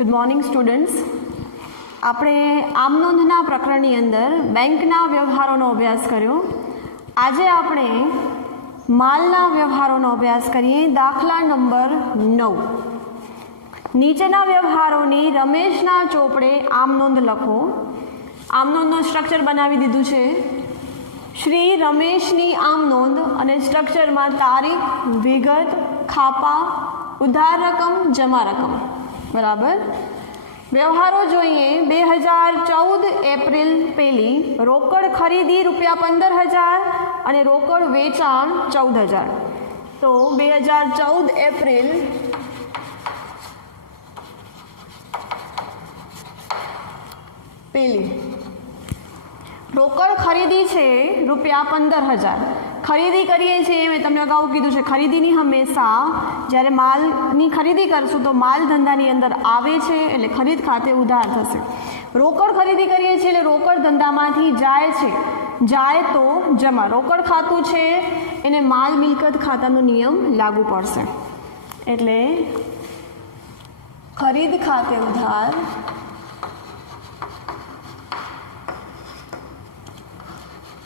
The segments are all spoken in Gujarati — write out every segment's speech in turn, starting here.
Good morning students. આપણે આમ નોંધના પ્રકરણની અંદર બેંકના વ્યવહારોનો અભ્યાસ કર્યો. આજે આપણે માલના વ્યવહારોનો અભ્યાસ કરીએ. દાખલા નંબર 9. નીચેના વ્યવહારોની રમેશના ચોપડે આમ નોંધ લખો. આમ નોંધનું સ્ટ્રક્ચર બનાવી દીધું છે. શ્રી રમેશની આમ નોંધ અને સ્ટ્રક્ચરમાં તારીખ, વિગત, ખાપા, ઉધાર રકમ, જમા રકમ. બરાબર. વ્યવહારો જોઈએ. 2014 એપ્રિલ 1 રોકડ ખરીદી ₹15,000 અને રોકડ વેચાણ 14,000. તો 2014 એપ્રિલ પહેલી રોકડ ખરીદી છે ₹15,000. ખરીદી કરીએ છીએ, મેં તમને અગાઉ કીધું છે, ખરીદીની હંમેશા જ્યારે માલની ખરીદી કરશું તો માલ ધંધાની અંદર આવે છે એટલે ખરીદ ખાતે ઉધાર થશે. રોકડ ખરીદી કરીએ છીએ એટલે રોકડ ધંધામાંથી જાય છે, જાય તો જમા. રોકડ ખાતું છે એને માલ મિલકત ખાતાનો નિયમ લાગુ પડશે. એટલે ખરીદ ખાતે ઉધાર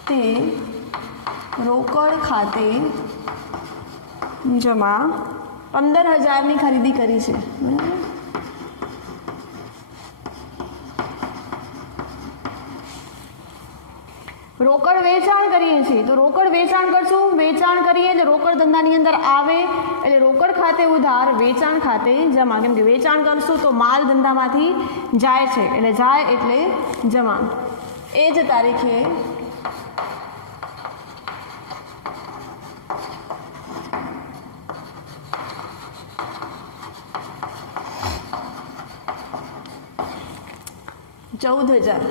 તે રોકડ ખાતે જમા. 15,000ની ખરીદી કરી છે. રોકડ વેચાણ કરીએ છીએ તો રોકડ વેચાણ કરશું. વેચાણ કરીએ એટલે રોકડ ધંધાની અંદર આવે એટલે રોકડ ખાતે ઉધાર, વેચાણ ખાતે જમા. કેમ કે વેચાણ કરશું તો માલ ધંધામાંથી જાય છે એટલે જાય એટલે જમા. એ જ તારીખે ₹14,000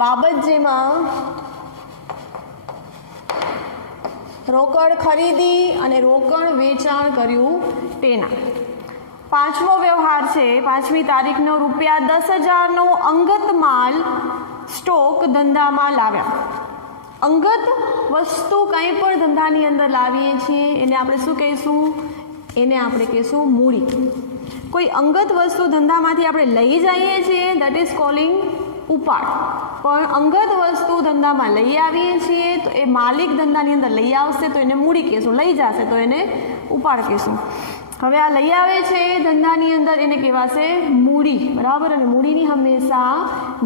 બાબત જેમાં રોકડ ખરીદી અને રોકડ વેચાણ કર્યું તેના. 5મો વ્યવહાર છે. 5મી તારીખનો ₹10,000નો અંગત માલ સ્ટોક ધંધામાં લાવ્યા. અંગત વસ્તુ કંઈ પણ ધંધાની અંદર લાવીએ છીએ એને આપણે શું કહીશું? એને આપણે કહીશું મૂડી. કોઈ અંગત વસ્તુ ધંધામાંથી આપણે લઈ જઈએ છીએ દેટ ઇઝ કોલિંગ ઉપાડ. પણ અંગત વસ્તુ ધંધામાં લઈ આવીએ છીએ તો એ માલિક ધંધાની અંદર લઈ આવશે તો એને મૂડી કહેશું, લઈ જશે તો એને ઉપાડ કહેશું. હવે આ લઈ આવે છે ધંધાની અંદર એને કહેવાશે મૂડી. બરાબર. અને મૂડીની હંમેશા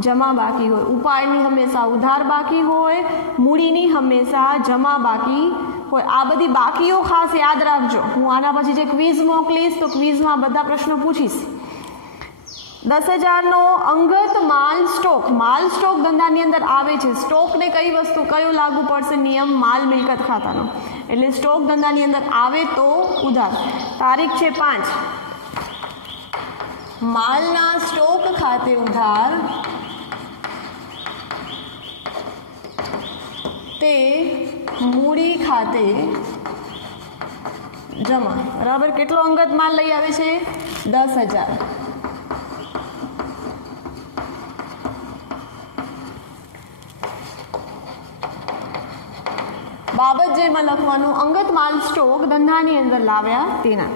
જમા બાકી હોય, ઉપાડની હંમેશા ઉધાર બાકી હોય, મૂડીની હંમેશા જમા બાકી હોય. આ બધી બાકીઓ ખાસ યાદ રાખજો. હું આના પછી જે ક્વિઝ મોકલીશ તો ક્વિઝમાં બધા પ્રશ્નો પૂછીશ. 10,000નો અંગત માલ સ્ટોક. માલ સ્ટોક ધંધાની અંદર આવે છે. સ્ટોકને કઈ વસ્તુ કયો લાગુ પડશે? નિયમ માલ મિલકત ખાતાનો. એટલે સ્ટોક ધંધાની અંદર આવે તો ઉધાર. તારીખ છે 5. માલના સ્ટોક ખાતે ઉધાર તે મૂડી ખાતે જમા. બરાબર. કેટલો અંગત માલ લઈ આવે છે? 10,000. બાબત જેમાં લખવાનું અંગત માલ સ્ટોક ધંધાની અંદર લાવ્યા તેના.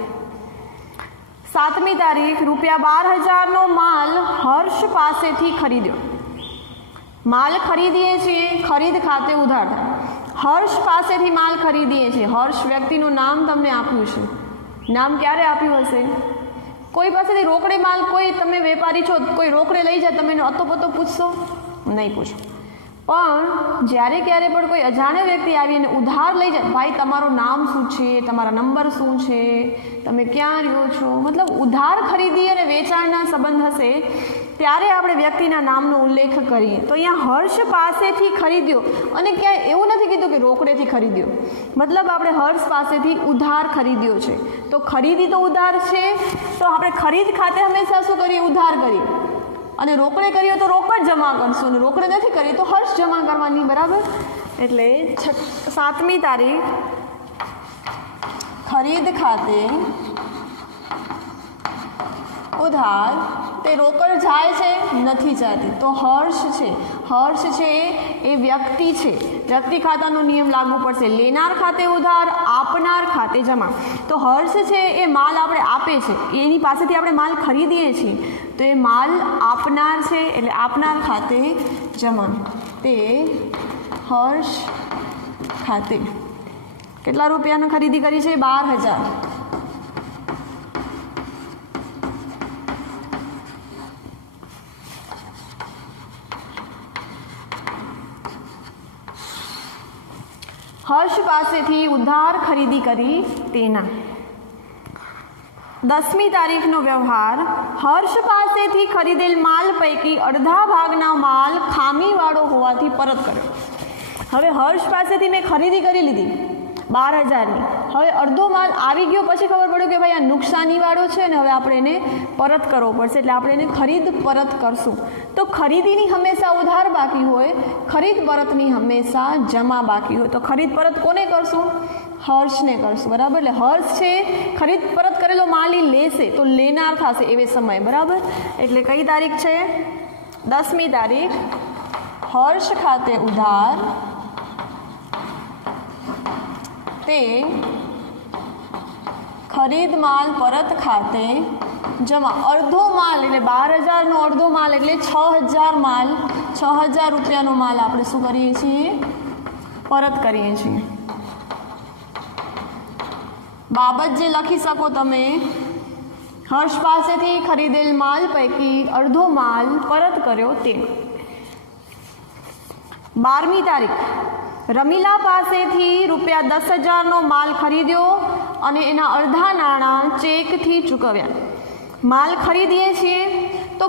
7મી તારીખ ₹12,000નો માલ હર્ષ પાસેથી ખરીદ્યો. માલ ખરીદીએ છીએ, ખરીદ ખાતે ઉધાર. હર્ષ પાસેથી માલ ખરીદીએ છીએ. હર્ષ વ્યક્તિનું નામ તમને આપ્યું છે. નામ ક્યારે આપ્યું હશે? કોઈ પાસેથી રોકડે માલ, કોઈ તમે વેપારી છો, કોઈ રોકડે લઈ જાય, તમે એનો અતોપતો પૂછશો? નહીં પૂછો. પણ જ્યારે ક્યારે પણ કોઈ અજાણ્યો વ્યક્તિ આવીને ઉધાર લઈ જાય, ભાઈ તમારું નામ શું છે, તમારા નંબર શું છે, તમે ક્યાં રહ્યો છો, મતલબ ઉધાર ખરીદી અને વેચાણના સંબંધ હશે ત્યારે આપણે વ્યક્તિના નામનો ઉલ્લેખ કરીએ. તો અહીંયા હર્ષ પાસેથી ખરીદ્યો અને ક્યાંય એવું નથી કીધું કે રોકડેથી ખરીદ્યો. મતલબ આપણે હર્ષ પાસેથી ઉધાર ખરીદ્યો છે. તો ખરીદી તો ઉધાર છે તો આપણે ખરીદ ખાતે હંમેશા શું કરીએ? ઉધાર કરીએ. અને રોકડે કરીએ તો રોકડ જમા કરશું અને રોકડે નથી કરીએ તો હર્ષ જમા કરવાની. બરાબર. એટલે 7મી તારીખ ખરીદ ખાતે ઉધાર તે રોકડ જાય છે નથી જતી, તો હર્ષ છે એ વ્યક્તિ છે, વ્યક્તિ ખાતાનો નિયમ લાગુ પડશે, લેનાર ખાતે ઉધાર, આપનાર ખાતે જમા. તો હર્ષ છે એ માલ આપણે આપે છે, એની પાસેથી આપણે માલ ખરીદીએ છીએ, તો એ માલ આપનાર છે એટલે આપનાર ખાતે જમા. તે હર્ષ ખાતે કેટલા રૂપિયાની ખરીદી કરી છે? 12,000. હર્ષ પાસેથી ઉધાર ખરીદી કરી તેના. 10મી તારીખનો વ્યવહાર. હર્ષ પાસેથી ખરીદેલ માલ પૈકી અડધા ભાગના માલ ખામીવાળો હોવાથી પરત કર્યો. હવે હર્ષ પાસેથી મેં ખરીદી કરી લીધી 12,000ની, હવે અડધો માલ આવી ગયો, પછી ખબર પડ્યું કે ભાઈ આ નુકસાનીવાળો છે ને હવે આપણે એને પરત કરવો પડશે, એટલે આપણે એને ખરીદ પરત કરશું. તો ખરીદીની હંમેશા ઉધાર બાકી હોય, ખરીદ પરતની હંમેશા જમા બાકી હોય. તો ખરીદ પરત કોને કરશું? હર્ષને કરશું, બરાબર. એટલે હર્ષ છે ખરીદ પરત કરેલો માલ એ લેશે, તો લેનાર થશે એવે સમય, બરાબર. એટલે કઈ તારીખ છે? 10મી તારીખ. હર્ષ ખાતે ઉધાર તે ખરીદ માલ પરત ખાતે જમા. અડધો માલ એટલે 12,000નો અડધો માલ એટલે 6,000 માલ, 6,000 રૂપિયાનો માલ આપણે શું કરીએ છીએ? પરત કરીએ છીએ. બાબત જે લખી શકો તમે, હર્ષ પાસેથી ખરીદેલ માલ પૈકી અડધો માલ પરત કર્યો તે. 12મી તારીખ. રમીલા પાસેથી ₹10,000નો માલ ખરીદ્યો અને એના અડધા નાણાં ચેકથી ચૂકવ્યા. માલ ખરીદીએ છીએ તો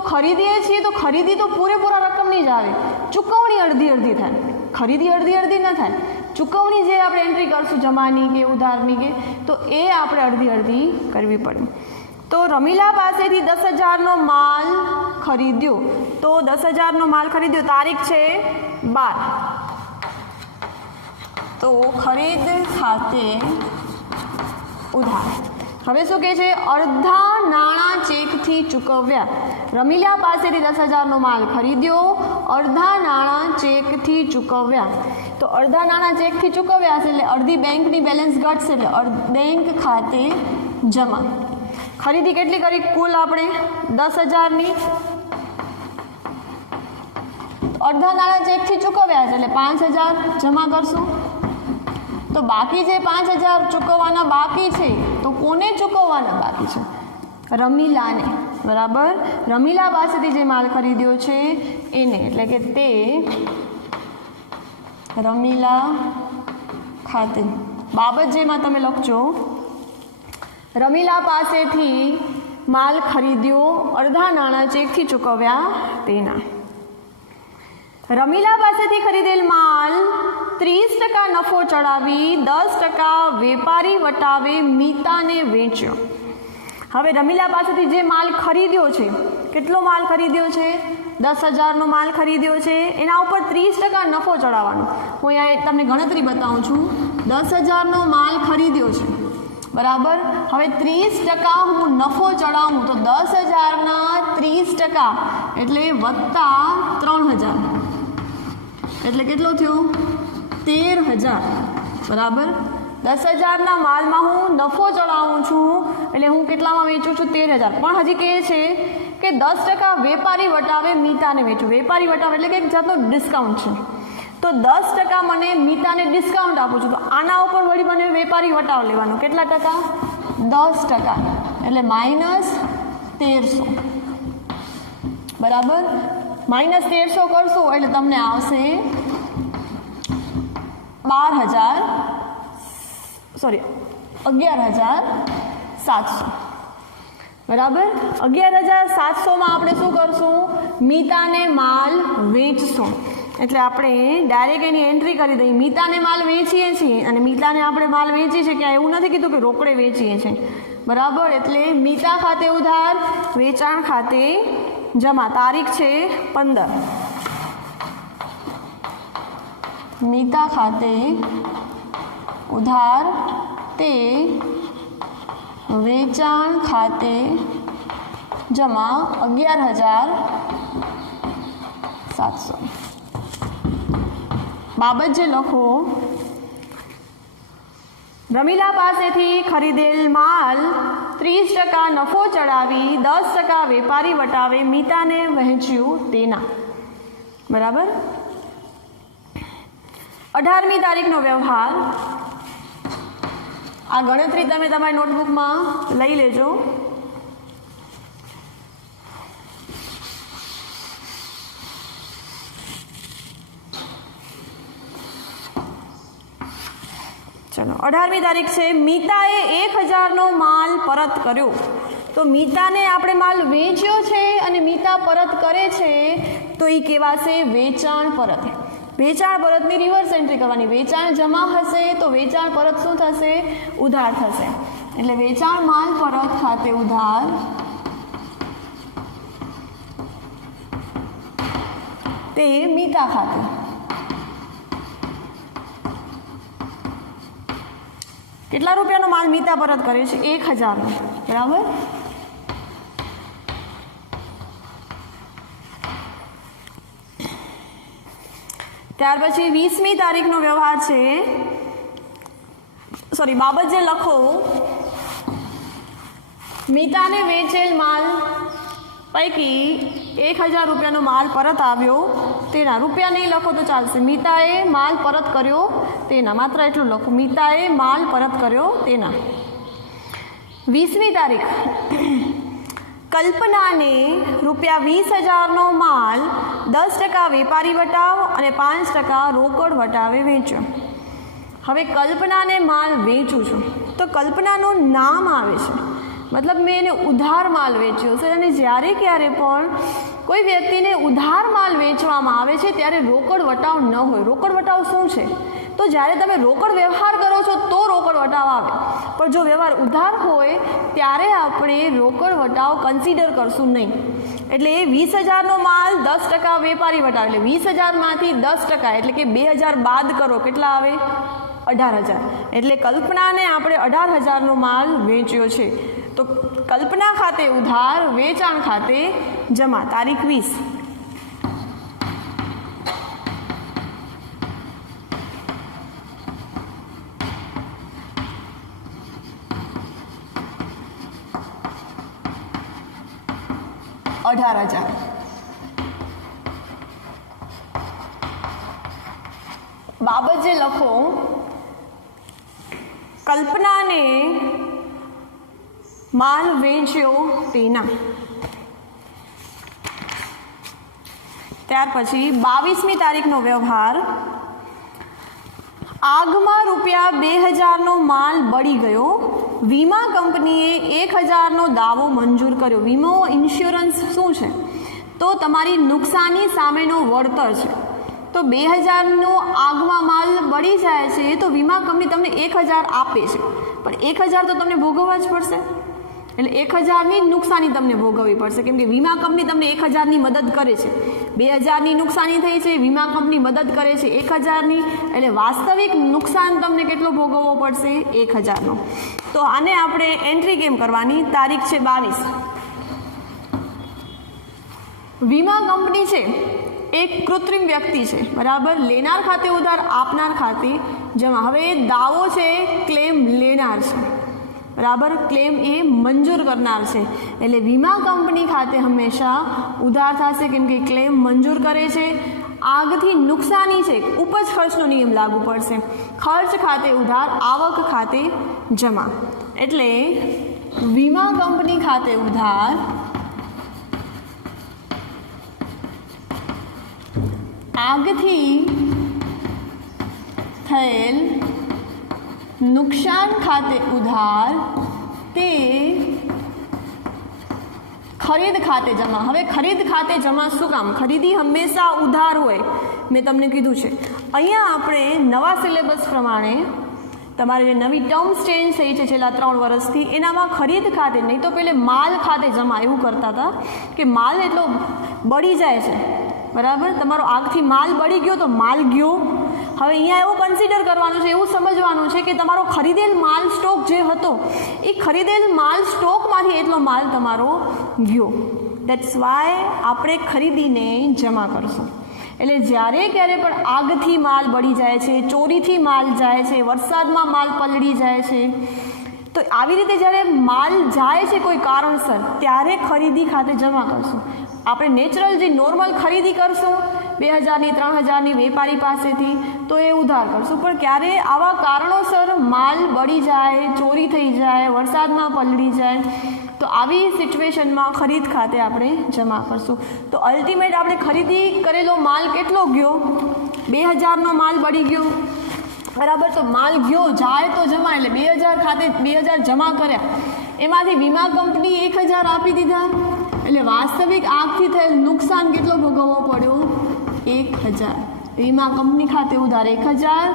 ખરીદી તો પૂરેપૂરા રકમની જ આવે, ચૂકવણી અડધી થાય. ખરીદી અડધી ન થાય, ચૂકવણી જે આપણે એન્ટ્રી કરશું જમાની કે ઉધારની કે, તો એ આપણે અડધી કરવી પડે. તો રમીલા પાસેથી 10,000નો માલ ખરીદ્યો, તો 10,000નો માલ ખરીદ્યો, તારીખ છે 12. તો ખરીદ ખાતે ઉધાર. હવે શું કહે છે? અડધા નાણાં ચેકથી ચૂકવ્યા. રમીલા પાસેથી 10,000નો માલ ખરીદ્યો, અડધા નાણાં ચેકથી ચૂકવ્યા. તો અડધા નાણાં ચેકથી ચૂકવ્યા છે એટલે અડધી બેંકની બેલેન્સ ઘટશે, એટલે બેંક ખાતે જમા. ખરીદી કેટલી કરી? કુલ આપણે 10,000ની. અડધા નાણાં ચેકથી ચૂકવ્યા છે એટલે 5,000 જમા કરશું. તો બાકી જે 5,000 ચૂકવવાના બાકી છે, તો કોને ચૂકવવાના બાકી છે? રમીલાને, બરાબર. રમીલા પાસેથી જે માલ ખરીદ્યો છે એને, એટલે કે તે રમીલા ખાતે. બાબત જેમાં તમે લખજો, રમીલા પાસેથી માલ ખરીદ્યો, અડધા નાણાં ચેકથી ચૂકવ્યા તેના. રમીલા પાસેથી ખરીદેલ માલ 30% નફો ચડાવી 10% વેપારી વટાવે મીતાને વેચ્યો. હવે રમીલા પાસેથી જે માલ ખરીદ્યો છે, કેટલો માલ ખરીદ્યો છે? 10,000નો માલ ખરીદ્યો છે, એના ઉપર 30% નફો ચડાવવાનો. હું અહીંયા તમને ગણતરી બતાવું છું. 10,000નો માલ ખરીદ્યો છે, બરાબર. હવે 30% હું નફો ચડાવું, તો 10,000ના 30% એટલે વત્તા 3,000, એટલે કેટલો થયો? 13,000, બરાબર. 10,000ના માલમાં હું નફો ચડાવું છું, એટલે હું કેટલામાં વેચું છું? 13,000. પણ હજી કહે છે કે 10% વેપારી વટાવે મીતાને વેચું. વેપારી વટાવે એટલે કે એક જાતનો ડિસ્કાઉન્ટ છે, તો 10% મને મીતાને ડિસ્કાઉન્ટ આપું છું, તો આના ઉપર વળી મને વેપારી વટાવ લેવાનો. કેટલા ટકા? 10%, એટલે -1300, બરાબર. -1300 કરશો એટલે તમને આવશે 11,700, બરાબર. 11,700માં આપણે શું કરશું? મીતાને માલ વેચશું. એટલે આપણે ડાયરેક્ટ એની એન્ટ્રી કરી દઈએ. મીતાને માલ વેચીએ છીએ અને મીતાને આપણે માલ વેચીએ છીએ, ક્યાં એવું નથી કીધું કે રોકડે વેચીએ છીએ, બરાબર. એટલે મીતા ખાતે ઉધાર, વેચાણ ખાતે જમા. તારીખ છે 15. મીતા ખાતે ઉધાર તે વેચાણ ખાતે જમા 11,700. બાબત જે લખો, રમીલા પાસેથી ખરીદેલ માલ 30% નફો ચડાવી 10% વેપારી વટાવે મીતાને વહેંચ્યું તેના. બરાબર. 18મી તારીખનો વ્યવહાર. આ ગણતરી તમે તમારી નોટબુકમાં લઈ લેજો. ચલો, 18મી તારીખ છે. મીતાએ 1000નો માલ પરત કર્યો. તો મીતાને આપણે માલ વેચ્યો છે અને મીતા પરત કરે છે તો એ કહેવાશે વેચાણ પરત. વેચાણ પરતની રિવર્સ એન્ટ્રી કરવાની. વેચાણ જમા હશે તો વેચાણ પરત શું થશે? ઉધાર થશે. એટલે વેચાણ માલ પરત ખાતે ઉધાર તે મીતા ખાતે. કેટલા રૂપિયાનો માલ મીતા પરત કરે છે? 1000નો. બરાબર. ત્યાર પછી 20મી તારીખનો વ્યવહાર છે. બાબત જે લખો, મીતાને વેચેલ માલ પૈકી 1000 રૂપિયાનો માલ પરત આવ્યો તેના. રૂપિયા નહીં લખો તો ચાલશે. મીતાએ માલ પરત કર્યો તેના, માત્ર એટલું લખો, મીતાએ માલ પરત કર્યો તેના. 20મી તારીખ, કલ્પનાને ₹20,000નો માલ 10% વેપારી વટાવ અને 5% રોકડ વટાવે વેચ્યો. હવે કલ્પનાને માલ વેચું છું તો કલ્પનાનું નામ આવે છે, મતલબ મેં એને ઉધાર માલ વેચ્યો છે. અને જ્યારે ક્યારે પણ કોઈ વ્યક્તિને ઉધાર માલ વેચવામાં આવે છે ત્યારે રોકડ વટાવ ન હોય. રોકડ વટાવ શું છે? તો જ્યારે તમે રોકડ વ્યવહાર કરો છો તો રોકડ વટાવ આવે, પણ જો વ્યવહાર ઉધાર હોય ત્યારે આપણે રોકડ વટાવ કન્સિડર કરશું નહીં. એટલે એ 20,000નો માલ 10% વેપારી વટાવ, એટલે 20,000માંથી 10% એટલે કે 2,000 બાદ કરો, કેટલા આવે? 18,000. એટલે કલ્પનાને આપણે 18,000નો માલ વેચ્યો છે. તો કલ્પના ખાતે ઉધાર, વેચાણ ખાતે જમા. તારીખ 20. $18,000. બાબત જે લખો, કલ્પનાને માલ વેચ્યો તેના. ત્યાર પછી 22મી તારીખનો વ્યવહાર. આગમાં ₹2,000નો માલ બળી ગયો. વીમા કંપનીએ 1,000નો દાવો મંજૂર કર્યો. વીમો ઇન્સ્યોરન્સ શું છે? તો તમારી નુકસાની સામેનો વળતર છે. તો 2,000નો આગમાં માલ બળી જાય છે તો વીમા કંપની તમને 1,000 આપે છે, પણ 1,000 તો તમને ભોગવવા જ પડશે. એટલે 1,000ની નુકસાની તમને ભોગવવી પડશે, કેમ કે વીમા કંપની તમને 1,000ની મદદ કરે છે. 2,000ની નુકસાની થઈ છે, વીમા કંપની મદદ કરે છે 1,000ની, એટલે વાસ્તવિક નુકસાન તમને કેટલો ભોગવવો પડશે? 1,000નો. તો આને આપણે એન્ટ્રી કેમ કરવાની? તારીખ છે 22. વીમા કંપની છે એક કૃત્રિમ વ્યક્તિ છે, બરાબર. લેનાર ખાતે ઉધાર, આપનાર ખાતે જમા. હવે દાવો છે ક્લેમ લેનાર છે, બરાબર. ક્લેમ એ મંજૂર કરનાર છે. એટલે વીમા કંપની ખાતે હંમેશા ઉધાર થશે, કેમ કે ક્લેમ મંજૂર કરે છે. આગથી નુકસાની છે, ઉપજ ખર્ચનો નિયમ લાગુ પડશે. ખર્ચ ખાતે ઉધાર, આવક ખાતે જમા. એટલે વીમા કંપની ખાતે ઉધાર, આગથી થયેલ નુકસાન ખાતે ઉધાર તે ખરીદ ખાતે જમા. હવે ખરીદ ખાતે જમા શું કામ? ખરીદી હંમેશા ઉધાર હોય, મેં તમને કીધું છે. અહીંયા આપણે નવા સિલેબસ પ્રમાણે તમારે જે નવી ટર્મ્સ ચેન્જ થઈ છે છેલ્લા 3 વર્ષથી, એનામાં ખરીદ ખાતે નહીં તો પહેલે માલ ખાતે જમા એવું કરતા હતા કે માલ એટલો બળી જાય છે, બરાબર. તમારો આગથી માલ બળી ગયો તો માલ ગયો. હવે અહીંયા એવું કન્સિડર કરવાનું છે, એવું સમજવાનું છે કે તમારો ખરીદેલ માલ સ્ટોક જે હતો એ ખરીદેલ માલ સ્ટોકમાંથી એટલો માલ તમારો ગયો. દેટ્સ વાય આપણે ખરીદીને જમા કરશું. એટલે જ્યારે ક્યારે પણ આગથી માલ બળી જાય છે, ચોરીથી માલ જાય છે, વરસાદમાં માલ પલળી જાય છે, તો આવી રીતે જ્યારે માલ જાય છે કોઈ કારણસર, ત્યારે ખરીદી ખાતે જમા કરશું. આપણે નેચરલ જે નોર્મલ ખરીદી કરશું 2000ની 3000ની વેપારી પાસેથી, તો એ ઉધાર કરશું. પણ ક્યારે આવા કારણોસર માલ બળી જાય, ચોરી થઈ જાય, વરસાદમાં પલળી જાય, તો આવી સિચ્યુએશનમાં ખરીદ ખાતે આપણે જમા કરશું. તો અલ્ટિમેટ આપણે ખરીદી કરેલો માલ કેટલો ગયો? 2000નો માલ બળી ગયો, બરાબર. તો માલ ગયો જાય તો જમા, એટલે 2000 ખાતે 2000 જમા કર્યા, એમાંથી વીમા કંપની 1000 આપી દીધા, એટલે વાસ્તવિક આગથી થયેલ નુકસાન કેટલો ભોગવવો પડ્યો? 1000. વીમા કંપની ખાતે ઉધાર 1000,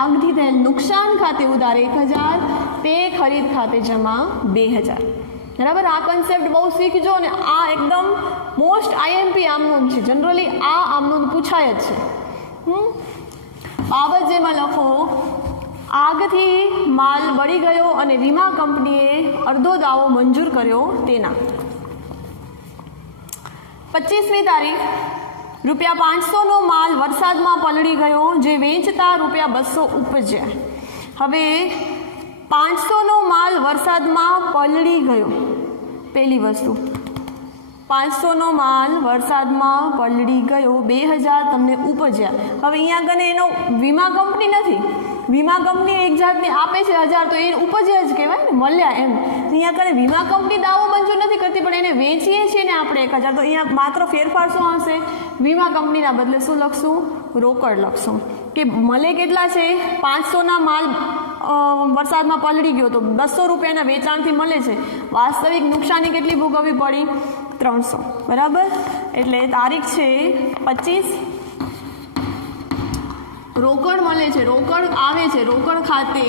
આગથી થયેલ નુકસાન ખાતે ઉધાર 1000, તે ખરીદ ખાતે જમા 2000. બરાબર. આ કન્સેપ્ટ બહુ શીખજો, અને આ એકદમ મોસ્ટ આઈએમપી આમનોંધ છે. જનરલી આ આમનોંધ પૂછાય જ છે. બાબત જેમાં લખો, આગથી માલ બળી ગયો અને વીમા કંપનીએ અડધો દાવો મંજૂર કર્યો તેના. 25મી તારીખ, ₹500નો માલ વરસાદમાં પલળી ગયો, જે વેચતા ₹200 ઉપજ્યા. હવે 500નો માલ વરસાદમાં પલળી ગયો, પહેલી વસ્તુ. 500નો માલ વરસાદમાં પલળી ગયો, 2000 તમને ઉપજ્યા. હવે અહીંયા કને એનો વીમા કંપની નથી, વીમા કંપની એક જાતને આપે છે 1000, તો એ ઉપજ્યા જ કહેવાય ને, મળ્યા એમ. અહીંયા કને વીમા કંપની દાવો મંજૂર નથી કરતી, પણ એને વેચીએ છીએ ને આપણે 1000, તો અહીંયા માત્ર ફેરફાર શું હશે? વીમા કંપનીના બદલે શું લખશું? રોકડ લખશું. કે મળે કેટલા છે? 500ના માલ વરસાદમાં પલળી ગયો, તો ₹200 વેચાણથી મળે છે. વાસ્તવિક નુકસાની કેટલી ભોગવવી પડી? 300. બરાબર. એટલે તારીખ છે 25, રોકડ મળે છે, રોકડ આવે છે, રોકડ ખાતે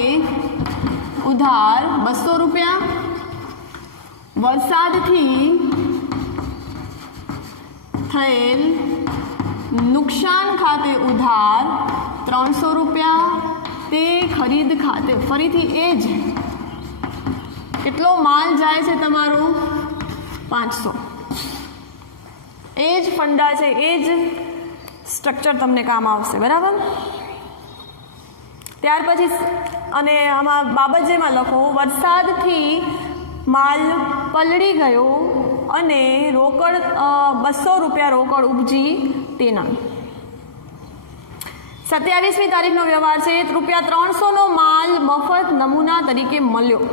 ઉધાર ₹200, વરસાદથી થયેલ નુકસાન ખાતે ઉધાર ₹300, તે ખરીદ ખાતે. ફરીથી એ જ કેટલો માલ જાય છે તમારો? 500. એ જ ફંડા છે, એ જ સ્ટ્રક્ચર તમને કામ આવશે. બરાબર. ત્યાર પછી અને આમાં બાબત જેમાં લખો, વરસાદથી માલ પલળી ગયો અને રોકડ ₹200 રોકડ ઉપજી તેના. 27મી તારીખનો વ્યવહાર છે. ₹300નો માલ મફત નમૂના તરીકે મળ્યો.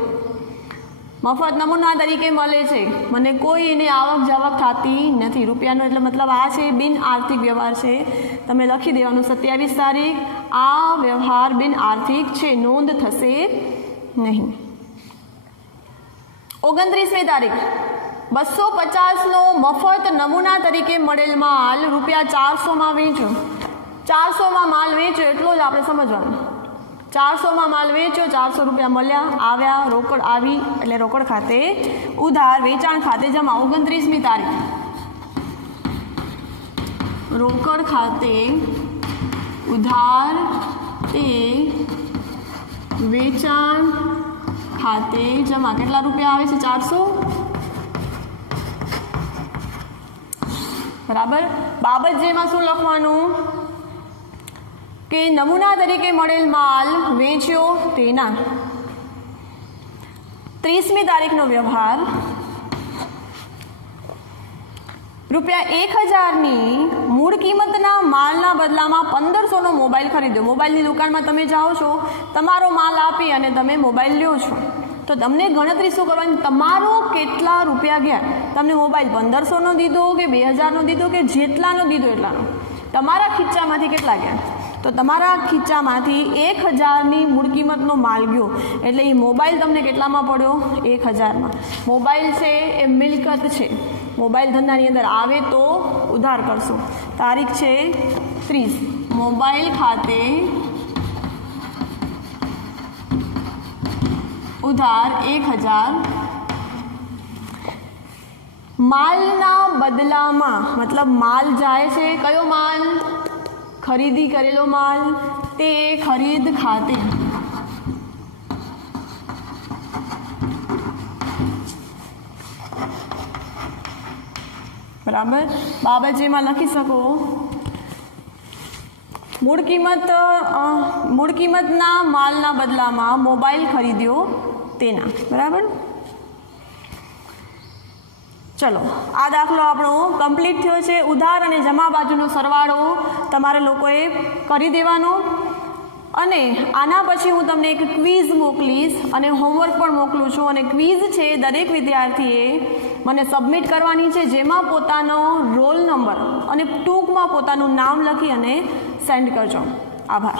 મફત નમૂના તરીકે મળે છે, મને કોઈ એની આવક જાવક થતી નથી. રૂપિયાનો એટલે મતલબ આ છે બિન આર્થિક વ્યવહાર છે. તમે લખી દેવાનું 27 તારીખ, આ વ્યવહાર બિન આર્થિક છે, નોંધ થશે નહીં. 29મી તારીખ, 250નો મફત નમૂના તરીકે મળેલ માલ ₹400માં વેચ્યો. 400માં માલ વેચ્યો એટલો જ આપણે સમજવાનું. 400માં માલ વેચ્યો, ₹400 મળ્યા, આવ્યા, રોકડ આવી, એટલે રોકડ ખાતે ઉધાર, વેચાણ ખાતે જમા. 29મી તારીખ, રોકડ ખાતે ઉધાર, તે વેચાણ ખાતે જમા. કેટલા રૂપિયા આવે છે? 400. બરાબર. બાબત જેમાં શું લખવાનું? કે નમૂના તરીકે મળેલ માલ વેચ્યો તેના. 30મી તારીખનો વ્યવહાર, ₹1000ની મૂળ કિંમતના માલના બદલામાં 1500નો મોબાઈલ ખરીદ્યો. મોબાઈલની દુકાનમાં તમે જાઓ છો, તમારો માલ આપી અને તમે મોબાઈલ લ્યો છો, તો તમને ગણતરી શું કરવાની? તમારો કેટલા રૂપિયા ગયા? તમને મોબાઈલ 1500નો દીધો કે 2000નો દીધો કે જેટલાનો દીધો એટલાનો, તમારા ખીચામાંથી કેટલા ગયા? તો તમારા ખીચામાંથી 1000ની મૂળ કિંમતનો માલ ગયો, એટલે એ મોબાઈલ તમને કેટલામાં પડ્યો? 1000માં. મોબાઈલ છે એ મિલકત છે, મોબાઈલ ધંધાની અંદર આવે તો ઉધાર કરશો. તારીખ છે 30. મોબાઈલ ખાતે ઉધાર 1000, માલના બદલામાં, મતલબ માલ જાય છે, કયો માલ? ખરીદી કરેલો માલ, તે ખરીદ ખાતે બરાબર બાબત જેમાં લખી શકો મૂળ કિંમતના માલના બદલામાં મોબાઈલ ખરીદ્યો તેના બરાબર. ચલો આ દાખલો આપણો કમ્પ્લીટ થયો છે. ઉધાર અને જમા બાજુનો સરવાળો તમારે લોકોએ કરી દેવાનો અને આના પછી હું તમને એક ક્વિઝ મોકલીશ અને હોમવર્ક પણ મોકલું છું. અને ક્વિઝ છે દરેક વિદ્યાર્થીએ મને સબમિટ કરવાની છે, જેમાં પોતાનો રોલ નંબર અને ટૂંકમાં પોતાનું નામ લખી અને સેન્ડ કરજો. આભાર.